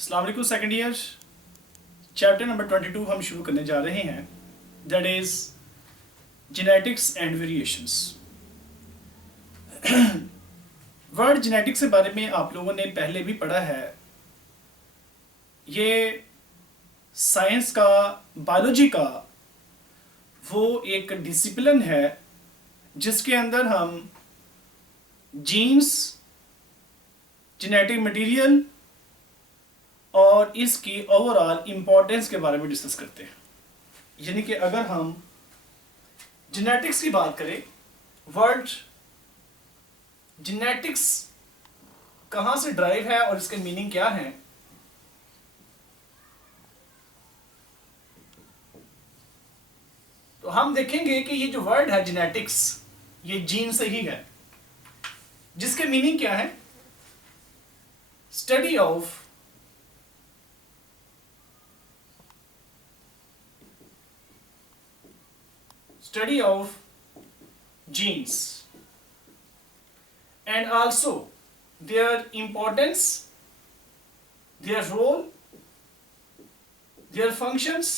अस्सलाम वालेकुम second year chapter number 22 हम शुरू करने जा रहे हैं, that is genetics and variations. Word genetics के बारे में आप लोगों ने पहले भी पढ़ा है। ये साइंस का, बायोलॉजी का वो एक डिसिप्लिन है जिसके अंदर हम जीन्स, जेनेटिक मटेरियल और इसकी ओवरऑल इम्पोर्टेंस के बारे में डिस्कस करते हैं। यानी कि अगर हम जेनेटिक्स की बात करें, वर्ड जेनेटिक्स कहाँ से ड्राइव है और इसके मीनिंग क्या है, तो हम देखेंगे कि ये जो वर्ड है जेनेटिक्स, ये जीन से ही है, जिसके मीनिंग क्या है? Study of genes and also their importance, their role, their functions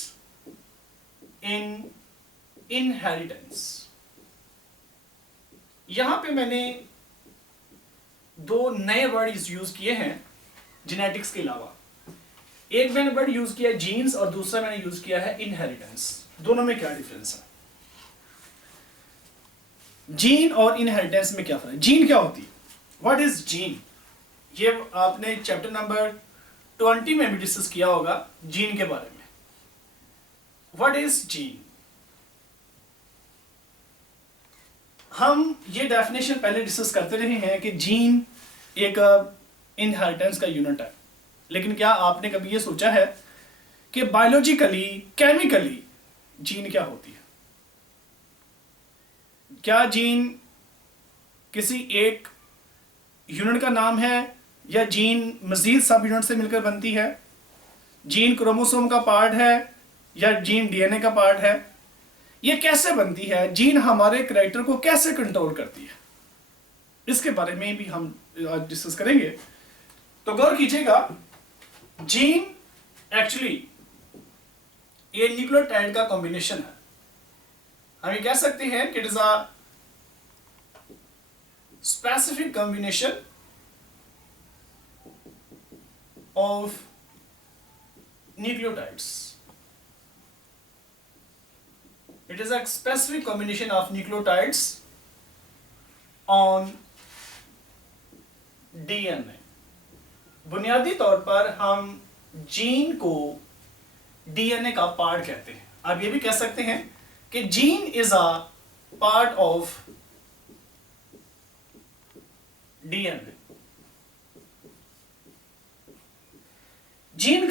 in inheritance। यहां पे मैंने दो नए वर्ड यूज किए हैं जेनेटिक्स के अलावा। एक मैंने वर्ड यूज किया जीन्स और दूसरा मैंने यूज किया है इनहेरिटेंस। दोनों में क्या डिफरेंस है? जीन और इनहेरिटेंस में क्या फर्क है? जीन क्या होती है? What is gene? ये आपने चैप्टर नंबर 20 में भी डिस्कस किया होगा जीन के बारे में। What is gene? हम ये डेफिनेशन पहले डिस्कस करते रहे हैं कि जीन एक इनहेरिटेंस का यूनिट है, लेकिन क्या आपने कभी ये सोचा है कि बायोलॉजिकली, केमिकली जीन क्या होती है? क्या जीन किसी एक यूनिट का नाम है या जीन मजीद सब यूनिट से मिलकर बनती है? जीन क्रोमोसोम का पार्ट है या जीन डीएनए का पार्ट है? ये कैसे बनती है? जीन हमारे कैरेक्टर को कैसे कंट्रोल करती है? इसके बारे में भी हम आज डिस्कस करेंगे। तो गौर कीजिएगा, जीन एक्चुअली ये न्यूक्लियोटाइड का कॉम्बिनेशन है। हम ये कह सकते हैं कि it is a specific combination of nucleotides. It is a specific combination of nucleotides on DNA। बुनियादी तौर पर हम जीन को डीएनए का पार्ट कहते हैं। आप ये भी कह सकते हैं कि gene is a part of DNA. Gene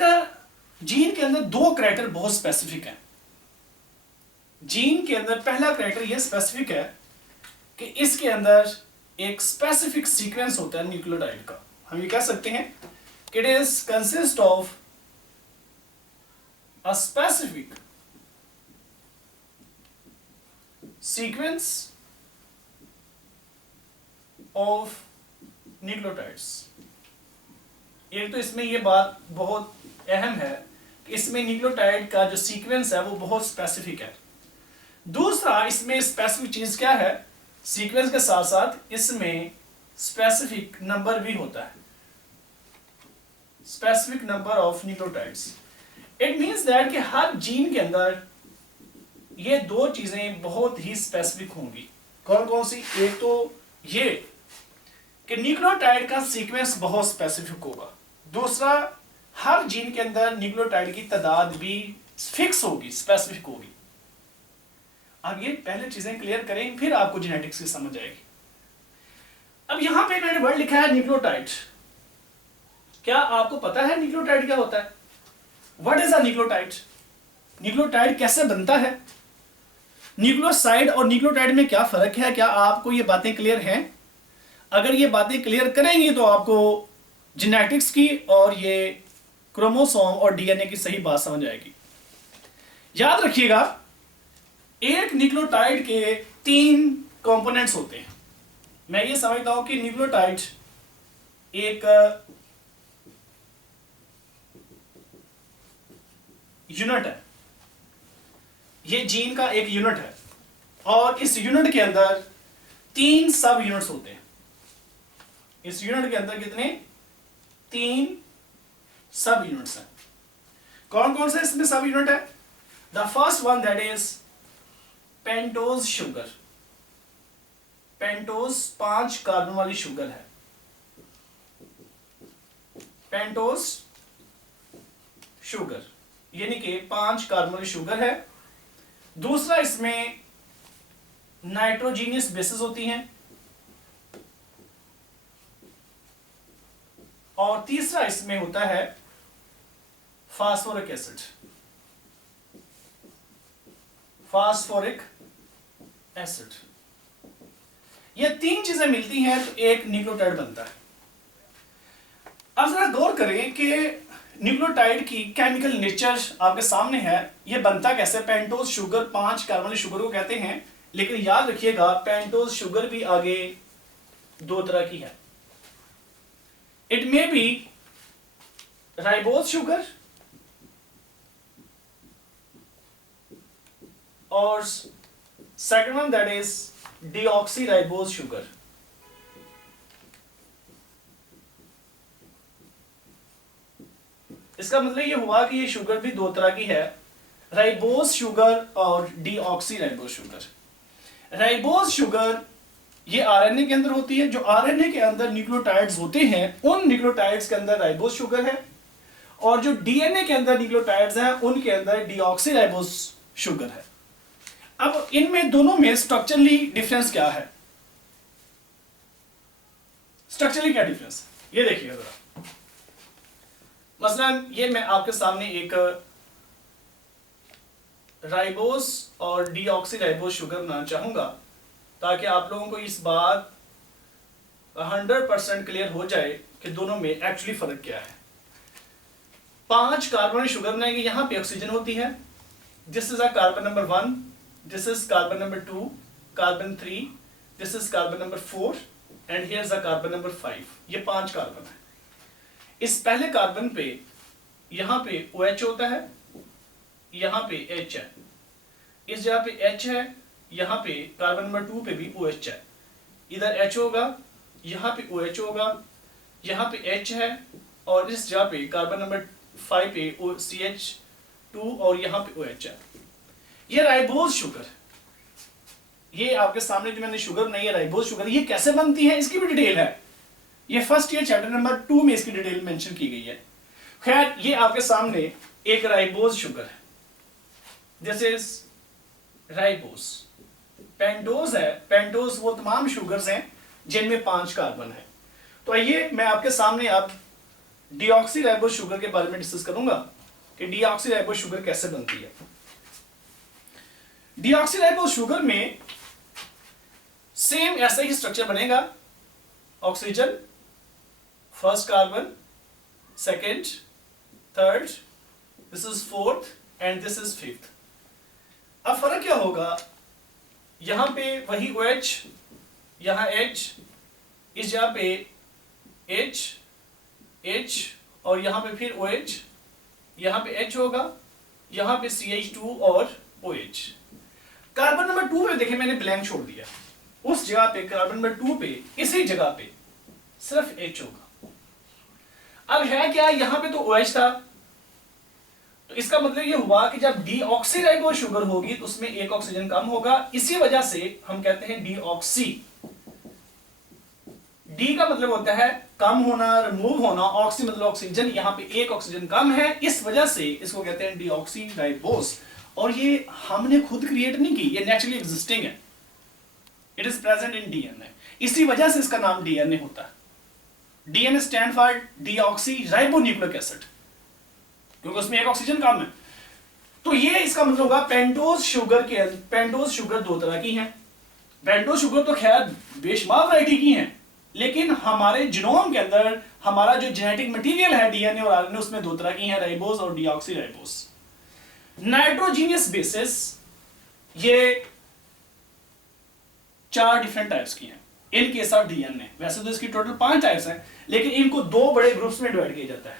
के अंदर दो कैरेक्टर बहुत स्पेसिफिक हैं। जीन के अंदर पहला कैरेक्टर यह स्पेसिफिक है कि इसके अंदर एक स्पेसिफिक सीक्वेंस होता है न्यूक्लियोटाइड का। हम ये कह सकते हैं कि it is consist of a specific sequence of nucleotides. एक तो इसमें यह बात बहुत अहम है कि इसमें न्यूक्लियोटाइड का जो सीक्वेंस है वो बहुत स्पेसिफिक है। दूसरा, इसमें स्पेसिफिक चीज क्या है? सीक्वेंस के साथ साथ इसमें स्पेसिफिक नंबर भी होता है, specific number of nucleotides. It means that कि हर जीन के अंदर ये दो चीजें बहुत ही स्पेसिफिक होंगी। कौन कौन सी? एक तो ये कि न्यूक्लियोटाइड का सीक्वेंस बहुत स्पेसिफिक होगा। दूसरा, हर जीन के अंदर न्यूक्लियोटाइड की तादाद भी फिक्स होगी, स्पेसिफिक होगी। अब ये पहले चीजें क्लियर करें, फिर आपको जेनेटिक्स की समझ आएगी। अब यहां पे मैंने वर्ड लिखा है न्यूक्लियोटाइड। क्या आपको पता है न्यूक्लियोटाइड क्या होता है? What is a nucleotide? Nucleotide कैसे बनता है? न्यूक्लियोसाइड और न्यूक्लियोटाइड में क्या फर्क है? क्या आपको ये बातें क्लियर हैं? अगर ये बातें क्लियर करेंगे तो आपको जेनेटिक्स की और ये क्रोमोसोम और डीएनए की सही बात समझ आएगी। याद रखिएगा, एक न्यूक्लियोटाइड के 3 कंपोनेंट्स होते हैं। मैं ये समझता हूं कि न्यूक्लियोटाइड एक यूनिट है, ये जीन का एक यूनिट है, और इस यूनिट के अंदर 3 सब यूनिट्स होते हैं। इस यूनिट के अंदर कितने? 3 सब यूनिट्स हैं। कौन कौन से इसमें सब यूनिट है? The first one that is pentose sugar. Pentose 5 carbon वाली शुगर है, पेंटोज शुगर यानी कि 5 कार्बन वाली शुगर है। दूसरा इसमें नाइट्रोजीनियस बेसिस होती हैं, और तीसरा इसमें होता है फास्फोरिक एसिड। फास्फोरिक एसिड, ये 3 चीजें मिलती हैं तो एक न्यूक्लियोटाइड बनता है। अब जरा गौर करें कि न्यूक्लियोटाइड की केमिकल नेचर आपके सामने है। ये बनता कैसे? पेंटोज शुगर 5 कार्बन वाली शुगर को कहते हैं, लेकिन याद रखिएगा पेंटोज शुगर भी आगे 2 तरह की है। It may be ribose sugar और second one that is deoxyribose sugar. इसका मतलब ये हुआ कि ये शुगर भी 2 तरह की है, राइबोज शुगर और डीऑक्सीराइबोज शुगर। राइबोज शुगर ये आरएनए के अंदर होती है। जो आरएनए के अंदर न्यूक्लियोटाइड्स होते हैं उन न्यूक्लियोटाइड्स के अंदर राइबोज शुगर है, और जो डीएनए के अंदर न्यूक्लियोटाइड्स हैं उनके अंदर डीऑक्सीराइबोज शुगर है। अब इनमें दोनों में स्ट्रक्चरली डिफरेंस क्या है? स्ट्रक्चरली क्या डिफरेंस है ये देखिएगा जरा। मसलन ये मैं आपके सामने एक राइबोज और डीऑक्सीराइबोज शुगर बनाना चाहूंगा ताकि आप लोगों को इस बात 100% क्लियर हो जाए कि दोनों में एक्चुअली फर्क क्या है। 5 कार्बन शुगर बनाएंगे, यहां पे ऑक्सीजन होती है। This is a carbon number 1, this is carbon number 2, carbon 3, this is carbon number 4 and here is a carbon number 5। ये 5 कार्बन है। इस पहले कार्बन पे यहां पे OH होता है, यहां पे H है, इस जगह पे H है, यहां पे कार्बन नंबर 2 पे भी OH है। इधर H होगा, यहां पे OH होगा, यहां पे H है, और इस जगह पे कार्बन नंबर 5 पे CH2 और यहां पे OH है। ये राइबोज शुगर, ये आपके सामने जो मैंने शुगर बनाई है राइबोज शुगर, ये कैसे बनती है इसकी भी डिटेल है। ये फर्स्ट ईयर चैप्टर नंबर 2 में इसकी डिटेल मेंशन की गई है। खैर ये आपके सामने एक राइबोज शुगर है, दिस इज राइबोज। पेंटोज है, पेंटोज वो तमाम शुगर्स हैं जिनमें 5 कार्बन है। तो आइए मैं आपके सामने अब डीऑक्सीराइबोज शुगर के बारे में डिस्कस करूंगा कि डीऑक्सीराइबोज शुगर कैसे बनती है। डीऑक्सीराइबोज शुगर में सेम ऐसा ही स्ट्रक्चर बनेगा। Oxygen, first carbon, second, third, this is fourth and this is fifth. अब फर्क क्या होगा? यहां पे वही OH, यहां H, इस जगह पे H और यहां पे फिर OH, यहां पे H होगा, यहां पे CH2 और OH। कार्बन नंबर 2 पे देखिए मैंने ब्लैंक छोड़ दिया, उस जगह पे कार्बन नंबर 2 पे इसी जगह पे सिर्फ H होगा। अब है क्या, यहां पे तो OH था, तो इसका मतलब ये हुआ कि जब डीऑक्सीराइबोज शुगर होगी तो उसमें एक ऑक्सीजन कम होगा। इसी वजह से हम कहते हैं डीऑक्सी। डी का मतलब होता है कम होना, रिमूव होना, ऑक्सी मतलब ऑक्सीजन, यहां पे एक ऑक्सीजन कम है, इस वजह से इसको कहते हैं डीऑक्सीराइबोज। और ये हमने खुद क्रिएट नहीं की, ये नेचुरली एग्जिस्टिंग है, it is present in DNA, इसी वजह से इसका नाम डीएनए होता है। DNA stand for deoxyribonucleic acid, क्योंकि उसमें एक ऑक्सीजन कम है। तो ये इसका मतलब होगा पेंटोज शुगर के, पेंटोज शुगर 2 तरह की हैं। पेंटोज शुगर तो खैर बेशुमार वैरायटी की हैं, लेकिन हमारे जीनोम के अंदर हमारा जो जेनेटिक मटेरियल है डीएनए और आरएनए, उसमें 2 तरह की हैं, राइबोज और डीऑक्सीराइबोज। नाइट्रोजीनियस बेसिस ये 4 डिफरेंट टाइप्स की हैं इन केस ऑफ डीएनए। वैसे तो इसकी टोटल 5 टाइप्स हैं, लेकिन इनको 2 बड़े ग्रुप्स में डिवाइड किया जाता है।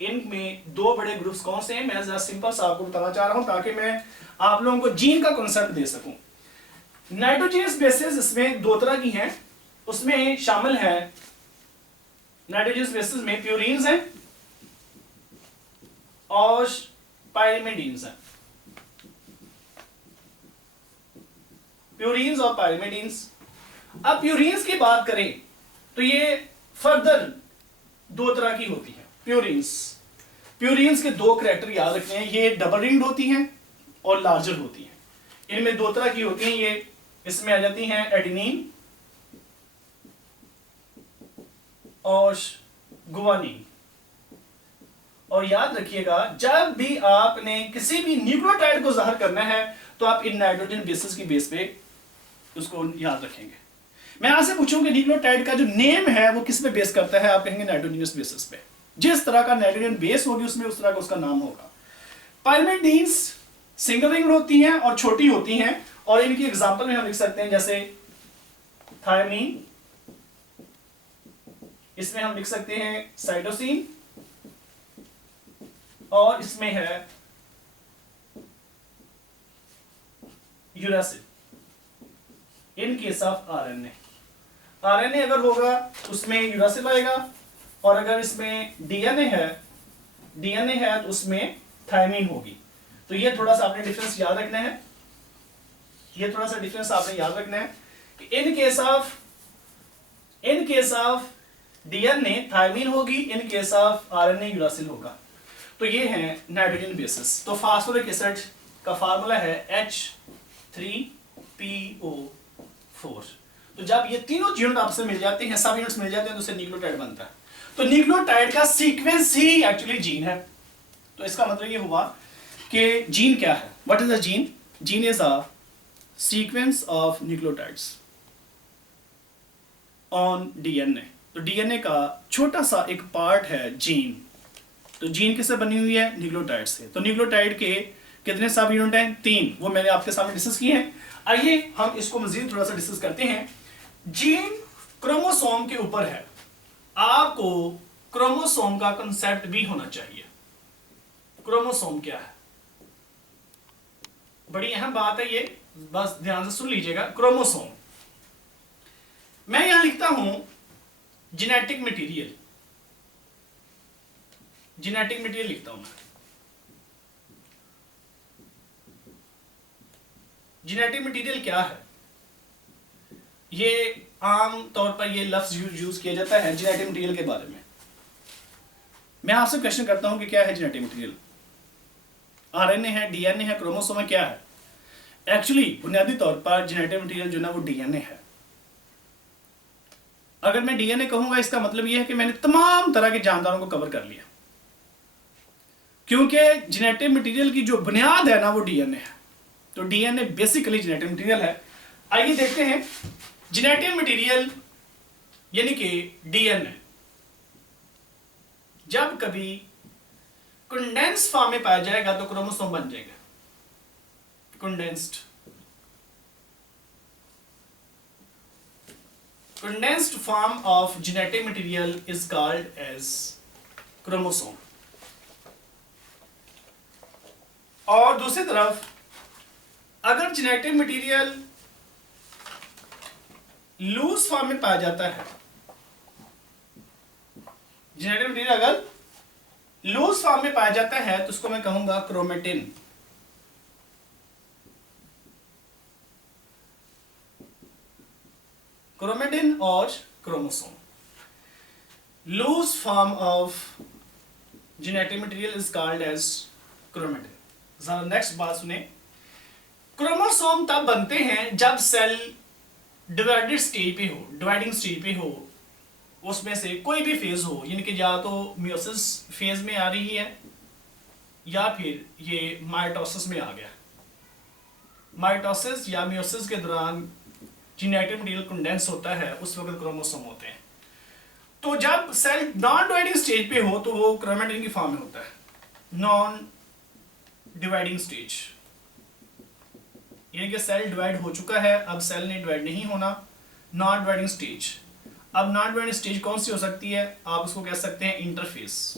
इनमें दो बड़े ग्रुप्स कौन से हैं, मैं जरा सिंपल सा आपको बताना चाह रहा हूं ताकि मैं आप लोगों को जीन का कॉन्सेप्ट दे सकूं। नाइट्रोजनस बेसिस इसमें दो तरह की हैं, उसमें शामिल है नाइट्रोजनस बेसिस में प्यूरीन्स हैं और पायरिमिडीन्स हैं। प्यूरीन्स और पायरिमिडीन्स। अब प्यूरीन्स की बात करें तो ये फर्दर दो तरह की होती है प्यूरीन्स। प्यूरीन्स के दो कैरेक्टर याद रखने हैं, ये डबल रिंग्ड होती हैं और लार्जर होती हैं। इनमें दो तरह की होती हैं, ये इसमें आ जाती हैं एडेनिन और गुआनिन। और याद रखिएगा जब भी आपने किसी भी न्यूक्लियोटाइड को जाहिर करना है तो आप इन नाइट्रोजन बेसिस की बेस पे उसको याद रखेंगे। मैं आपसे पूछूं कि न्यूक्लियोटाइड का जो नेम है वो किस पे बेस करता है, आप कहेंगे नाइट्रोजनस बेसिस पे। जिस तरह का नाइट्रोजन बेस होगी उसमें उस तरह का उसका नाम होगा। पायरिमिडीन्स सिंगल रिंग होती हैं और छोटी होती हैं, और इनकी एग्जांपल में हम लिख सकते हैं जैसे थायमीन, इसमें हम लिख सकते हैं साइटोसिन, और इसमें है uracil in case of RNA. RNA अगर होगा उसमें यूरासिल आएगा, और अगर इसमें डीएनए है तो उसमें थायमीन होगी। तो ये थोड़ा सा आपने डिफरेंस याद रखना है, ये थोड़ा सा डिफरेंस आपने याद रखना है कि in case of DNA thymine होगी, in case of RNA uracil होगा। तो ये है नाइट्रोजन बेसिस। तो फास्फोरिक एसिड का फार्मूला है H3PO4। तो जब ये तीनों यूनिट आपस में मिल जाते हैं, सब यूनिट्स मिल जाते हैं, तो उससे न्यूक्लियोटाइड बनता है। तो न्यूक्लियोटाइड का सीक्वेंस ही एक्चुअली जीन है। तो इसका मतलब ये हुआ कि जीन क्या है, what is a gene? Gene is a sequence of nucleotides on DNA. तो डीएनए का छोटा सा एक पार्ट है जीन। तो जीन किससे बनी हुई है? न्यूक्लियोटाइड से। तो न्यूक्लियोटाइड के कितने सब यूनिट हैं? 3। वो मैंने आपके सामने डिस्कस किए हैं। आइए हम इसको मजीद थोड़ा सा डिस्कस करते हैं। जीन क्रोमोसोम के ऊपर है, आपको क्रोमोसोम का कंसेप्ट भी होना चाहिए। क्रोमोसोम क्या है? बड़ी अहम बात है ये, बस ध्यान से सुन लीजिएगा। क्रोमोसोम, मैं यहां लिखता हूं जेनेटिक मटेरियल, जेनेटिक मटेरियल लिखता हूं मैं। जेनेटिक मटेरियल क्या है? ये आम तौर पर ये लफ्ज यूज किया जाता है जेनेटिक मटेरियल के बारे में। मैं आपसे क्वेश्चन करता हूं कि क्या है जेनेटिक मटेरियल? आरएनए है, डीएनए है, क्रोमोसोम है, क्या है? एक्चुअली बुनियादी तौर पर जेनेटिक मटेरियल जो ना वो डीएनए है। अगर मैं डीएनए कहूंगा इसका मतलब यह है कि मैंने तमाम तरह के जानदारों को कवर कर लिया, क्योंकि जेनेटिक मटेरियल की जो बुनियाद है ना वो डीएनए है। तो डीएनए बेसिकली जेनेटिक मटेरियल है। आइए देखते हैं जेनेटिक मटेरियल यानी कि डीएनए जब कभी कंडेंस फॉर्म में पाया जाएगा तो क्रोमोसोम बन जाएगा condensed form of genetic material is called as chromosome। और दूसरी तरफ अगर जेनेटिक मटेरियल लूज फॉर्म में पाया जाता है, जेनेटिक मटेरियल अगर लूज फॉर्म में पाया जाता है तो उसको मैं कहूंगा क्रोमेटिन। क्रोमेटिन और chromosome, loose form of genetic material is called as chromatin. जरा नेक्स्ट बात सुने। क्रोमोसोम तब बनते हैं जब सेल डिवाइडेड स्टेज पे हो, डिवाइडिंग स्टेज पे हो, उसमें से कोई भी फेज हो, यानी कि या तो मियोसिस फेज में आ रही है या फिर ये माइटोसिस में आ गया। माइटोसिस या मियोसिस के दौरान जेनेटिक मटेरियल कंडेंस होता है, उस वक्त क्रोमोसोम होते हैं। तो जब सेल नॉन डिवाइडिंग स्टेज पे हो तो वो क्रोमेटिन की फॉर्म में होता है। नॉन डिवाइडिंग स्टेज यानी कि सेल डिवाइड हो चुका है, अब सेल ने डिवाइड नहीं होना। नॉन डिवाइडिंग स्टेज, अब नॉन डिवाइडिंग स्टेज कौन सी हो सकती है? आप उसको कह सकते हैं इंटरफेस।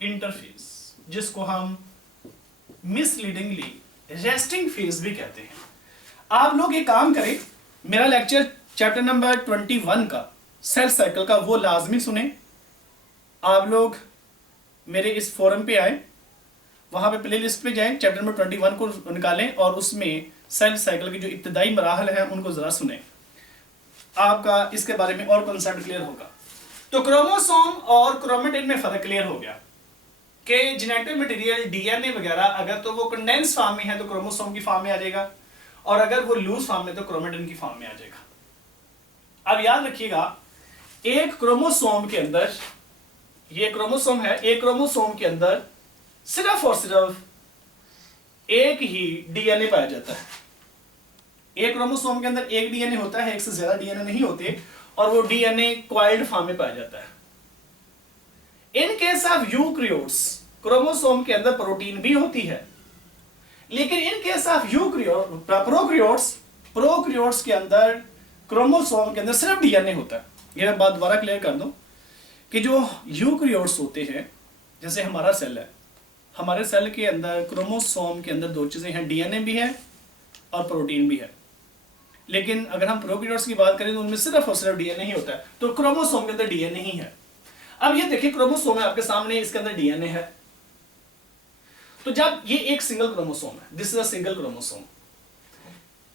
इंटरफेस, जिसको हम मिसलीडिंगली रेस्टिंग फेज भी कहते हैं। आप लोग ये काम करें, मेरा लेक्चर चैप्टर नंबर 21 का सेल साइकिल का वो लाजमी सुने। आप लोग मेरे इस फोरम पे आए, वहां पे प्ले लिस्ट पे जाएं, चैप्टर नंबर 21 को निकालें और उसमें सेल साइकिल के जो इब्तदाई मराहल हैं उनको जरा सुने, आपका इसके बारे में और कंसेप्ट क्लियर होगा। तो क्रोमोसोम और क्रोमेटिन में फर्क क्लियर हो गया कि जेनेटिक मटेरियल डीएनए वगैरह अगर तो वो कंडेंस फॉर्म में है तो क्रोमोसोम की फॉर्म में आ जाएगा, और अगर वो लूज फॉर्म में तो क्रोमेटिन की फॉर्म में आ जाएगा। अब याद रखिएगा, एक क्रोमोसोम के अंदर, ये क्रोमोसोम है, एक क्रोमोसोम के अंदर सिर्फ और सिर्फ एक ही डीएनए पाया जाता है। एक क्रोमोसोम के अंदर एक डीएनए होता है, एक से ज्यादा डीएनए नहीं होते, और वो डीएनए कॉइल्ड फॉर्म में पाया जाता है। इन केस ऑफ यूकैरियोट्स क्रोमोसोम के अंदर प्रोटीन भी होती है, लेकिन इन केस ऑफ प्रोकैरियोट्स के अंदर क्रोमोसोम के अंदर सिर्फ डीएनए होता है। ये बात दोबारा क्लियर कर दूं कि जो यूकैरियोट्स होते हैं, जैसे हमारा सेल है, हमारे सेल के अंदर क्रोमोसोम के अंदर दो चीजें हैं, डीएनए भी है और प्रोटीन भी है। लेकिन अगर हम प्रोकैरियोट्स की बात करें तो उनमें सिर्फ और सिर्फ डीएनए ही होता है, तो क्रोमोसोम के अंदर डीएनए ही है। अब ये देखिए, क्रोमोसोम है आपके सामने, इसके अंदर डीएनए है। तो जब ये एक सिंगल क्रोमोसोम है, this is a single chromosome,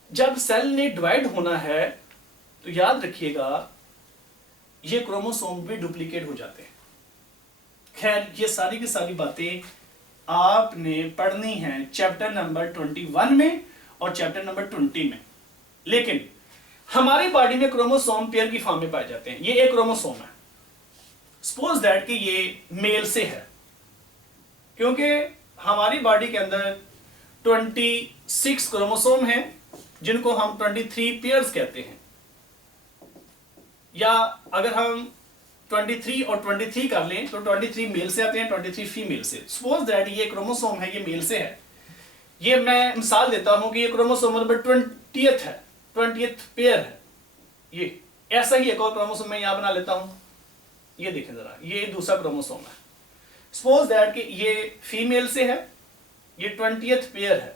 जब सेल ने डिवाइड होना है तो याद रखिएगा ये क्रोमोसोम भी डुप्लीकेट हो जाते हैं। खैर, ये सारी की सारी बातें आपने पढ़नी है चैप्टर नंबर 21 में और चैप्टर नंबर 20 में। लेकिन हमारी बॉडी में क्रोमोसोम पेयर की फॉर्म में पाए जाते हैं। ये एक क्रोमोसोम है, सपोज दैट कि ये मेल से है, क्योंकि हमारी बॉडी के अंदर 26 क्रोमोसोम हैं जिनको हम 23 पेयर्स कहते हैं, या अगर हम 23 और 23 कर लें तो 23 मेल से आते हैं, 23 फीमेल से। सपोज दैट ये क्रोमोसोम है, ये मेल से है। ये मैं मिसाल देता हूं कि ये क्रोमोसोम नंबर 20th है, 20th पेयर है। ये ऐसा ही एक और क्रोमोसोम मैं यहां बना लेता हूं, ये देखें जरा, ये दूसरा क्रोमोसोम है। सपोज दैट कि ये फीमेल से है, ये 20th पेयर है।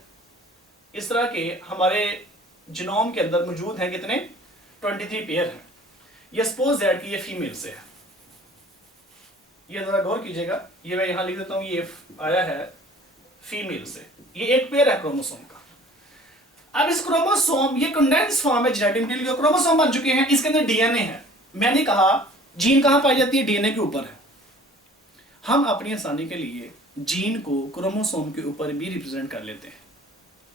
इस तरह के हमारे जीनोम के अंदर मौजूद हैं कितने, 23 पेयर हैं। ये सपोज दैट कि ये फीमेल से है। ये जरा गौर कीजिएगा, ये मैं यहां लिख देता हूं, ये आया है फीमेल से, ये एक पेयर है क्रोमोसोम का। अब इस क्रोमोसोम, ये कंडेंस फॉर्म है, जेनेटिक मटेरियल क्रोमोसोम बन चुके हैं, इसके अंदर डीएनए है। मैंने कहा जीन कहां पाई जाती है, डीएनए के ऊपर है। हम अपनी आसानी के लिए जीन को क्रोमोसोम के ऊपर भी रिप्रेजेंट कर लेते हैं,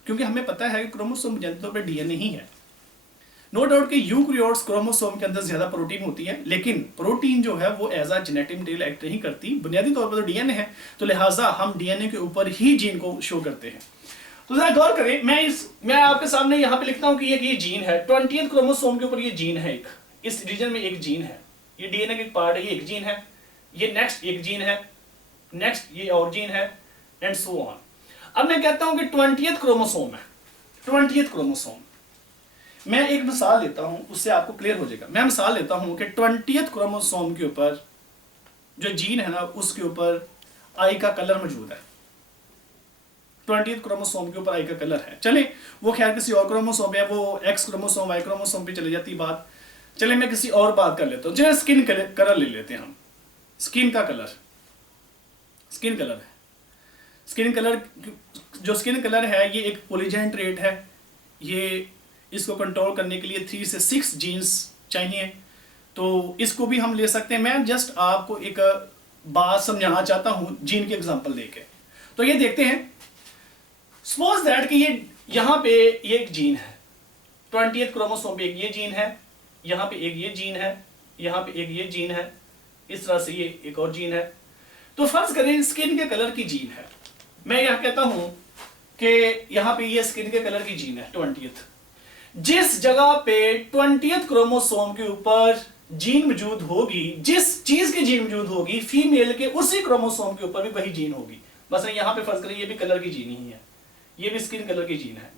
क्योंकि हमें पता है कि क्रोमोसोम बुनियादी तौर पर डीएनए ही है। नो डाउट कि यूकैरियोट्स क्रोमोसोम के अंदर ज्यादा प्रोटीन होती है, लेकिन प्रोटीन जो है वो as a genetic material act नहीं करती, बुनियादी तौर पर तो डीएनए है, तो लिहाजा हम डीएनए के ऊपर ही जीन को शो करते हैं। तो जरा गौर करें, मैं आपके सामने यहाँ पे लिखता हूँ कि ये जीन है, 20th क्रोमोसोम के ऊपर ये जीन है, एक इस रीजन में एक जीन है, ये डीएनए का एक पार्ट है, ये एक जीन है, ये नेक्स्ट एक जीन है, नेक्स्ट ये और जीन है, एंड सो ऑन। अब मैं कहता हूं कि 20th क्रोमोसोम है, 20th क्रोमोसोम। मैं एक मिसाल लेता हूं, उससे आपको क्लियर हो जाएगा। मैं मिसाल लेता हूं कि 20th क्रोमोसोम के ऊपर जो जीन है ना, उसके ऊपर आई का कलर मौजूद है। 20th क्रोमोसोम के ऊपर आई का कलर है। चले वो खैर किसी और क्रोमोसोम पे, वो एक्स क्रोमोसोम वाई क्रोमोसोम पे चली जाती बात। चले मैं किसी और बात कर लेता हूं, चले स्किन कलर ले लेते हैं हम। स्किन का कलर, स्किन कलर है, स्किन कलर, जो स्किन कलर है ये एक पॉलीजेन ट्रेट है। ये इसको कंट्रोल करने के लिए 3 से 6 जीन्स चाहिए, तो इसको भी हम ले सकते हैं। मैं जस्ट आपको एक बात समझाना चाहता हूं जीन के एग्जांपल देके। तो ये देखते हैं, सपोज दैट कि ये यहाँ पे ये एक जीन है, 20th क्रोमोसोम पे एक ये जीन है, यहाँ पे एक ये जीन है, यहाँ पे एक ये जीन है, इस तरह से ये एक और जीन है। तो फर्ज करें स्किन के कलर की जीन है। मैं यह कहता हूं कि यहां पे ये स्किन के कलर की जीन है 20th। जिस जगह पे 20th क्रोमोसोम के ऊपर जीन मौजूद होगी, जिस चीज की जीन मौजूद होगी, फीमेल के उसी क्रोमोसोम के ऊपर भी वही जीन होगी। बस यहां पे फर्ज करें ये भी कलर की जीन ही है, ये भी स्किन कलर की जीन है।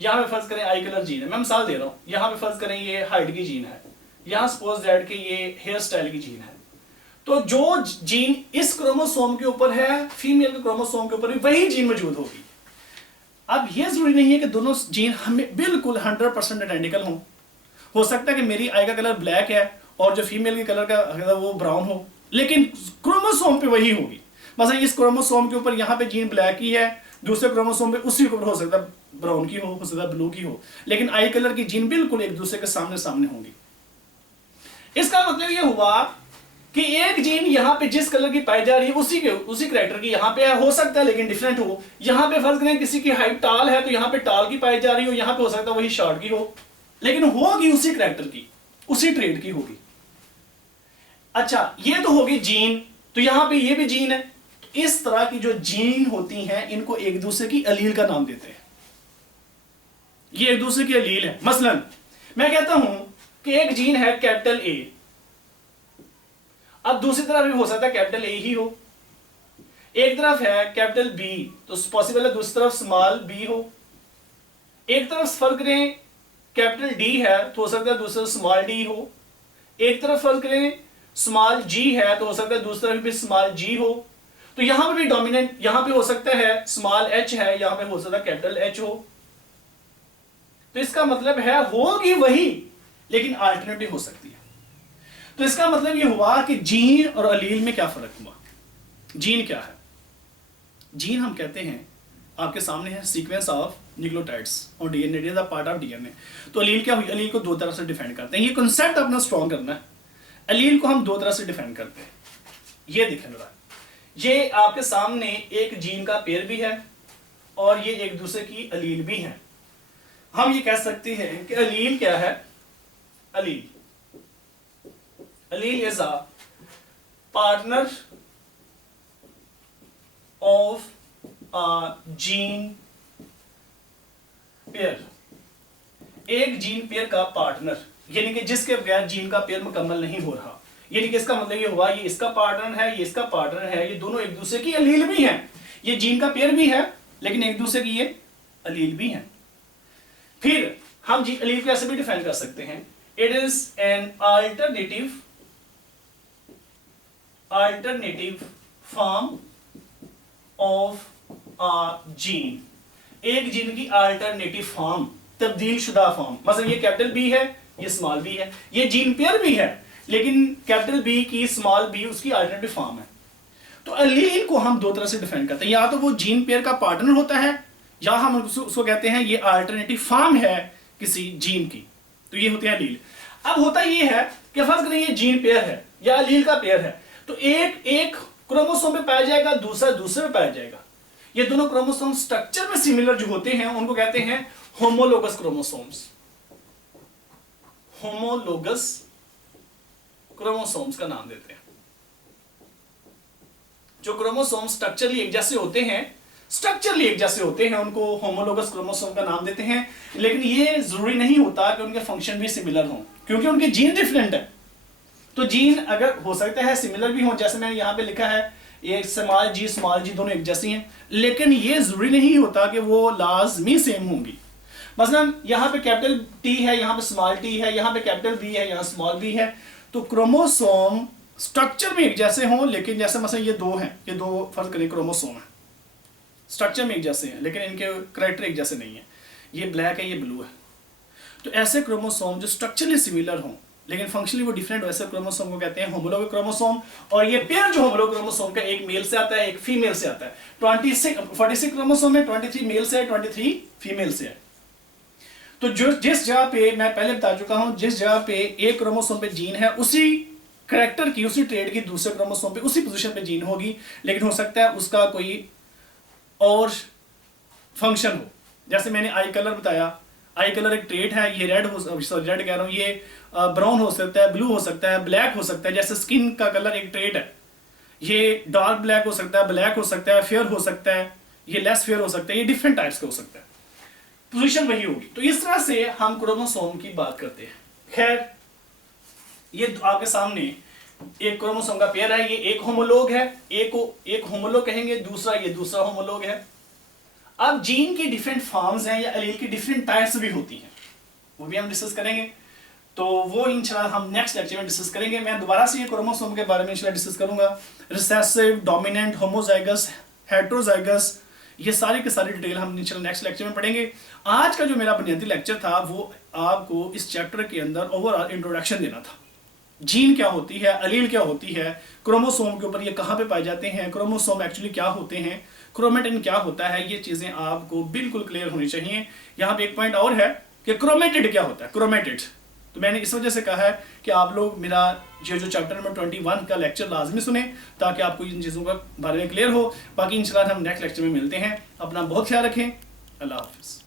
यहां पे फर्ज करें आई कलर जीन है, मैं मिसाल दे रहा हूं। यहां पे फर्ज करें ये हाइट की जीन है, यहां सपोज दैट कि ये हेयर स्टाइल की जीन है। तो जो जीन इस क्रोमोसोम के ऊपर है, फीमेल के क्रोमोसोम के ऊपर भी वही जीन मौजूद होगी। अब यह जरूरी नहीं है कि दोनों जीन हमें बिल्कुल 100% आइडेंटिकल हो सकता है कि मेरी आई का कलर ब्लैक है और जो फीमेल के कलर का वो ब्राउन हो, लेकिन क्रोमोसोम पे वही होगी। मतलब इस क्रोमोसोम के ऊपर यहाँ पे जीन ब्लैक की है, दूसरे क्रोमोसोम पे उसी के ऊपर हो सकता है ब्राउन की हो सकता है ब्लू की हो, लेकिन आई कलर की जीन बिल्कुल एक दूसरे के सामने सामने होंगी। इसका मतलब ये हुआ कि एक जीन यहाँ पे जिस कलर की पाई जा रही है उसी कैरेक्टर की यहाँ पे हो सकता है लेकिन डिफरेंट हो। यहाँ पे फर्ज करें किसी की हाइट टाल है तो यहाँ पे टाल की पाई जा रही हो, यहाँ पे हो सकता है वही शॉर्ट की हो, लेकिन होगी उसी कैरेक्टर की, उसी ट्रेड की होगी। अच्छा, ये तो होगी जीन, तो यहां पे ये भी जीन है। तो इस तरह की जो जीन होती हैं इनको एक दूसरे की अलील का नाम देते हैं। ये एक दूसरे की अलील है। मसलन मैं कहता हूं कि एक जीन है कैपिटल ए, अब दूसरी तरफ भी हो सकता है कैपिटल ए ही हो। एक तरफ है कैपिटल बी, तो पॉसिबल है दूसरी तरफ स्मॉल बी हो। एक तरफ फर्क करें कैपिटल डी है तो हो सकता है दूसरा स्मॉल डी हो। एक तरफ फर्क करें स्मॉल जी है तो हो सकता है दूसरी तरफ भी स्मॉल जी हो। तो यहां पे भी डोमिनेंट, यहां पे हो सकता है स्मॉल एच है, यहां पे हो सकता है कैपिटल एच हो। तो इसका मतलब है होगी वही लेकिन अल्टरनेटिव हो सकती है। तो इसका मतलब ये हुआ कि जीन और अलील में क्या फर्क हुआ। जीन क्या है? जीन हम कहते हैं आपके सामने है सीक्वेंस ऑफ न्यूक्लियोटाइड्स और DNA is a part of DNA. तो अलील क्या हुई? अलील को दो तरह से डिफाइन करते हैं। ये कॉन्सेप्ट अपना स्ट्रॉन्ग करना है। अलील को हम दो तरह से डिफाइन करते हैं। ये दिखें जरा, ये आपके सामने एक जीन का पेयर भी है और ये एक दूसरे की अलील भी है। हम ये कह सकते हैं कि अलील क्या है? अलील is a partner of a gene pair. एक जीन पेयर का पार्टनर, यानी कि जिसके बगैर जीन का पेयर मुकम्मल नहीं हो रहा। यानी कि इसका मतलब ये हुआ ये इसका पार्टनर है, ये इसका पार्टनर है, ये दोनों एक दूसरे की अलील भी हैं। ये जीन का पेयर भी है लेकिन एक दूसरे की ये अलील भी हैं। फिर हम जी अलील को ऐसे भी डिफाइन कर सकते हैं, it is an alternative form of a gene. एक जीन की अल्टरनेटिव फॉर्म, तब्दील शुदा फॉर्म। मतलब ये कैपिटल बी है, ये स्मॉल बी है, ये जीन पेयर भी है लेकिन कैपिटल बी की स्मॉल बी उसकी अल्टरनेटिव फॉर्म है। तो अलील को हम दो तरह से डिफाइन करते हैं, या तो वो जीन पेयर का पार्टनर होता है या हम उसको कहते हैं ये अल्टरनेटिव फॉर्म है किसी जीन की। तो ये होते हैं अलील। अब होता ये है कि फर्ज करें ये जीन पेयर है या अलील का पेयर है, तो एक क्रोमोसोम पे पाया जाएगा, दूसरा दूसरे पे पाया जाएगा। ये दोनों क्रोमोसोम स्ट्रक्चर में सिमिलर जो होते हैं उनको कहते हैं होमोलोगस क्रोमोसोम्स। होमोलोगस क्रोमोसोम्स का नाम देते हैं। जो क्रोमोसोम स्ट्रक्चरली एक जैसे होते हैं उनको होमोलोगस क्रोमोसोम का नाम देते हैं। लेकिन ये जरूरी नहीं होता कि उनके फंक्शन भी सिमिलर हों, क्योंकि उनके जीन डिफरेंट है। तो जीन अगर हो सकता है सिमिलर भी हो, जैसे मैंने यहां पे लिखा है ये स्मॉल जी दोनों एक जैसी हैं, लेकिन ये जरूरी नहीं होता कि वो लाजमी सेम होंगी। मसलन यहाँ पे कैपिटल टी है, यहाँ पे स्मॉल टी है, यहाँ पे कैपिटल बी है, यहाँ स्मॉल बी है। तो क्रोमोसोम स्ट्रक्चर में एक जैसे हों, लेकिन जैसे मसलन ये दो हैं, ये दो फर्ज करें क्रोमोसोम है, स्ट्रक्चर में एक जैसे हैं लेकिन इनके कैरेक्टर एक जैसे नहीं है। ये ब्लैक है, ये ब्लू है। तो ऐसे क्रोमोसोम जो स्ट्रक्चरली सिमिलर हों लेकिन फंक्शनली वो डिफरेंट हो, ऐसे क्रोमोसोम को कहते हैं होमोलोगिक क्रोमोसोम। और ये पेयर जो होमोलोगिक क्रोमोसोम का एक मेल से आता है, एक फीमेल से आता है। 46 क्रोमोसोम है, 23 मेल से है, 23 फीमेल से है। तो जो जिस जगह पे मैं पहले बता चुका हूं, जिस जगह पे एक क्रोमोसोम पे जीन है उसी कैरेक्टर की, उसी ट्रेड की दूसरे क्रोमोसोम पे उसी पोजीशन पे जीन होगी, लेकिन हो सकता है उसका कोई और फंक्शन हो। जैसे मैंने आई कलर बताया, आई कलर एक ट्रेड है, ये रेड कह रहा हूं, ये ब्राउन हो सकता है, ब्लू हो सकता है, ब्लैक हो सकता है। जैसे स्किन का कलर एक ट्रेड है, ये डार्क ब्लैक हो सकता है, ब्लैक हो सकता है, फेयर हो सकता है, ये लेस फेयर हो सकता है, ये डिफरेंट टाइप्स के हो सकता है, पोजीशन वही होगी। तो इस तरह से हम क्रोमोसोम की बात करते हैं। खैर, ये आपके सामने एक क्रोमोसोम का पेयर है, ये एक होमोलोग है, एक होमोलोग कहेंगे, दूसरा ये दूसरा होमोलोग है। अब जीन की डिफरेंट फॉर्म्स हैं या अलील की डिफरेंट टाइप्स भी होती हैं, वो भी हम डिस्कस करेंगे। तो वो इंशाल्लाह हम नेक्स्ट लेक्चर में डिस्कस करेंगे। मैं दोबारा से ये क्रोमोसोम के बारे में इंशाल्लाह डिस्कस करूंगा, रिसेसिव, डोमिनेंट, होमोजाइगस, हेटेरोजाइगस, ये सारी की सारी डिटेल हम इंशाल्लाह नेक्स्ट लेक्चर में पढ़ेंगे। आज का जो मेरा बुनियादी लेक्चर था वो आपको इस चैप्टर के अंदर ओवरऑल इंट्रोडक्शन देना था। जीन क्या होती है, अलील क्या होती है, क्रोमोसोम के ऊपर ये कहाँ पे पाए जाते हैं, क्रोमोसोम एक्चुअली क्या होते हैं, क्रोमेटिन क्या होता है, ये चीज़ें आपको बिल्कुल क्लियर होनी चाहिए। यहाँ पे एक पॉइंट और है कि क्रोमेटिड क्या होता है, क्रोमेटिड। तो मैंने इस वजह से कहा है कि आप लोग मेरा ये जो चैप्टर नंबर 21 का लेक्चर लाजमी सुने ताकि आपको इन चीज़ों का बारे में क्लियर हो। बाकी इंशाल्लाह हम नेक्स्ट लेक्चर में मिलते हैं। अपना बहुत ख्याल रखें। अल्लाह हाफिज़।